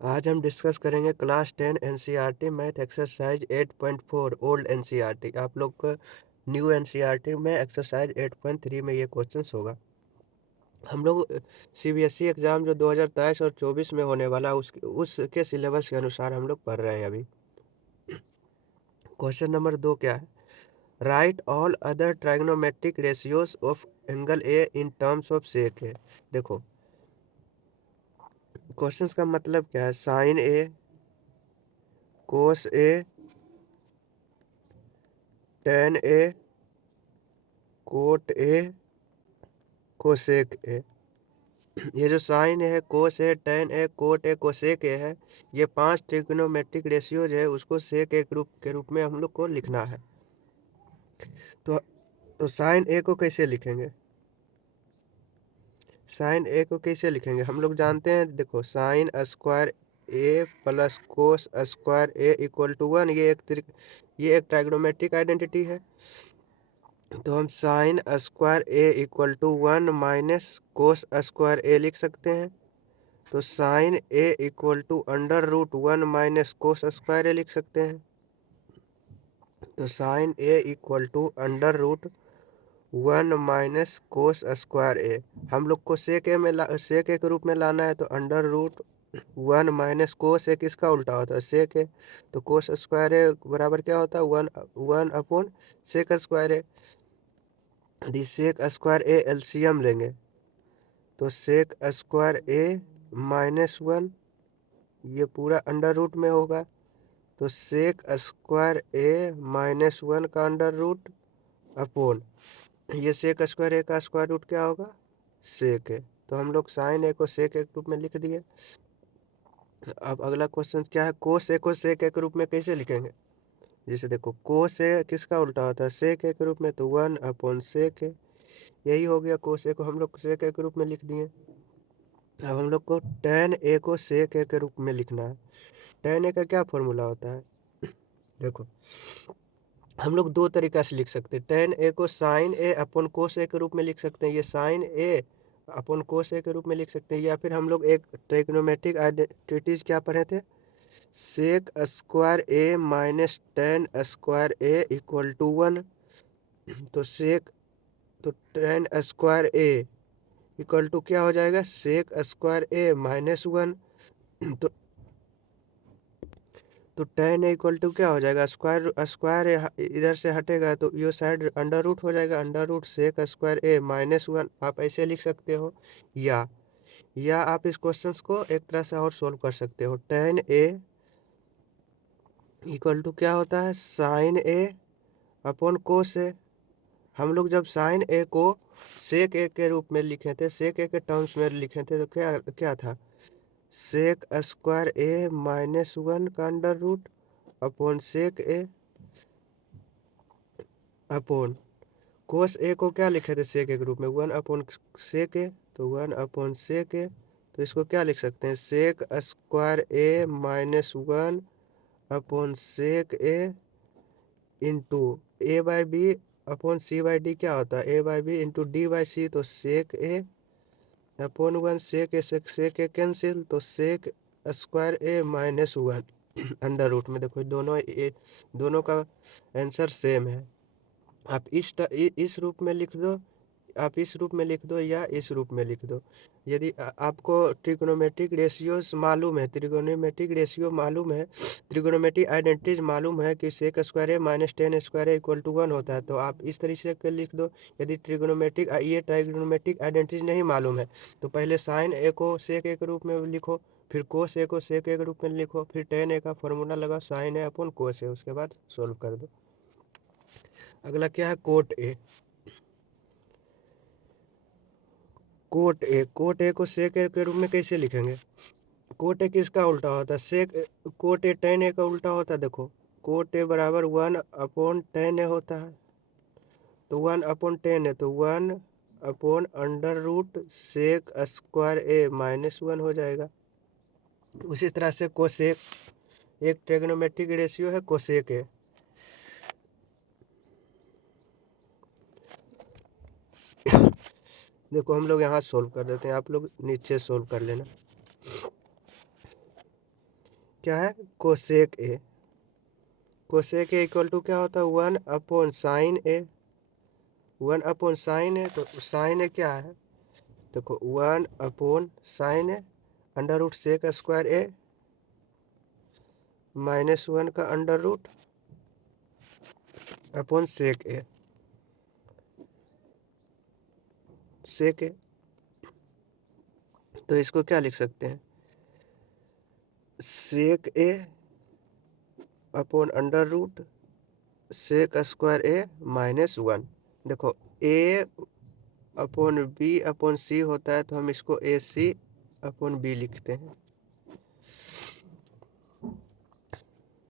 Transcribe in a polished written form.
आज हम डिस्कस करेंगे class 10 NCERT math exercise 8.4 old NCERT. आप लोग को न्यू एनसीईआरटी में एक्सरसाइज 8.3 में ये क्वेश्चंस होगा। हम लोग सीबीएसई एग्ज़ाम जो 2023 और 24 में होने वाला उसके सिलेबस के अनुसार हम लोग पढ़ रहे हैं अभी। क्वेश्चन नंबर 2 क्या है? Right all other trigonometric ratios of angle A in terms of sec है। देखो क्वेश्चंस का मतलब क्या है? Sine A, cos A, tan A, cot A, cosec A. ये जो साइन है, कोस है, टेन है, कोट है, कोसेक ए है, ये 5 ट्रिग्नोमेट्रिक रेशियोज है, उसको सेक ए के रूप में हम लोग को लिखना है। तो साइन ए को कैसे लिखेंगे? साइन ए को कैसे लिखेंगे हम लोग जानते हैं। देखो sine square A plus cos square A equal to 1, ये एक ट्राइग्नोमेट्रिक आइडेंटिटी है। तो हम sine square A equal to 1 minus cos square A लिख सकते हैं। तो sine A equal to under root 1 minus cos square A लिख सकते हैं। तो sine A equal to under root 1 minus cos square A. हम लोग को सेक ए के रूप में लाना है, तो अंडर रूट 1 माइनस कोस ए किसका उल्टा होता है? सेक ए। तो कोस स्क्वायर ए बराबर क्या होता है? 1 अपॉन सेक स्क्वायर ए। यदि सेक स्क्वायर ए एलसीएम लेंगे तो सेक स्क्वायर ए माइनस 1, ये पूरा अंडर रूट में होगा। तो सेक स्क्वायर ए माइनस 1 का अंडर रूट अपॉन ये सेक स्क्वायर ए का स्क्वायर रूट क्या होगा? सेक ए। तो हम लोग साइन ए को सेक ए के रूप में लिख दिए। अब अगला क्वेश्चन क्या है? कोस ए को सेक ए के रूप में कैसे लिखेंगे? जैसे देखो कोस ए किसका उल्टा होता है? सेक ए के रूप में, तो 1 अपॉन सेक ए। यही हो गया, कोस ए को हम लोग सेक ए के रूप में लिख दिए। अब हम लोग को टेन ए को सेक ए के रूप में लिखना है। टेन ए का क्या फॉर्मूला होता है? देखो हम लोग दो तरीका से लिख सकते हैं। टेन ए को साइन ए अपॉन कोस ए के रूप में लिख सकते हैं, ये साइन ए अपॉन कोस ए के रूप में लिख सकते हैं। या फिर हम लोग एक ट्रिग्नोमेट्रिक आइडेंटिटीज क्या पढ़े थे? Sec square A minus tan square A equal to 1। तो तो tan square A equal to क्या हो जाएगा? Sec square A minus 1। तो तो टेन ए इक्वल टू क्या हो जाएगा? स्क्वायर स्क्वायर इधर से हटेगा तो ये साइड अंडर रूट हो जाएगा। Under root sec square A minus 1 आप ऐसे लिख सकते हो। या आप इस क्वेश्चन को एक तरह से और सोल्व कर सकते हो। टेन ए इक्वल टू क्या होता है? साइन ए अपॉन कोस ए। हम लोग जब साइन ए को सेक ए के रूप में लिखे थे, सेक ए के टर्म्स में लिखे थे, तो क्या क्या था? सेक स्क्वायर ए माइनस 1 का under root upon sec A upon कोस ए को क्या लिखे थे सेक ए के रूप में? 1 अपॉन सेक ए। तो 1 अपॉन सेक ए, तो इसको क्या लिख सकते हैं? Sec square A minus 1 upon sec A into A by B upon C by D. क्या होता है? A by B into D by C. तो sec A upon 1, sec A cancel, तो sec square A minus 1 under root में। देखो दोनों का answer same है। आप इस रूप में लिख दो, आप इस रूप में लिख दो या इस रूप में लिख दो। यदि आपको ट्रिग्नोमेट्रिक रेशियोज मालूम है, ट्रिग्नोमेट्रिक रेशियो मालूम है, ट्रिग्नोमेट्रिक आइडेंटिटीज मालूम है कि sec square A minus tan square A equal to 1 होता है, तो आप इस तरीके से लिख दो। यदि ये ट्रिग्नोमेट्रिक आइडेंटिटीज नहीं मालूम है, तो पहले साइन ए को सेक ए के रूप में लिखो, फिर कोस ए को सेक ए के रूप में लिखो, फिर टेन ए का फॉर्मूला लगाओ साइन ए अपॉन कोस ए, उसके बाद सोल्व कर दो। अगला क्या है? Cot A. कोट ए को सेक ए के रूप में कैसे लिखेंगे? कोट ए किसका उल्टा होता है? कोट ए टेन ए का उल्टा होता है। देखो कोट ए बराबर 1 अपॉन टेन ए होता है। तो 1 अपॉन टेन है, तो 1 upon under root sec square A minus 1 हो जाएगा। उसी तरह से कोसेक एक ट्रिग्नोमेट्रिक रेशियो है, कोसेक है। देखो हम लोग यहाँ सोल्व कर देते हैं, आप लोग नीचे सोल्व कर लेना। क्या है, cosec A. Cosec A equal to क्या होता है, 1/sin a। 1/sin a, तो साइन ए क्या है, देखो 1/sin a under root sec square A -1 का under root upon sec A. Sec A, तो इसको क्या लिख सकते हैं, sec A upon under root sec square A -1। देखो A upon B upon C होता है, तो हम इसको ए सी अपॉन बी लिखते हैं।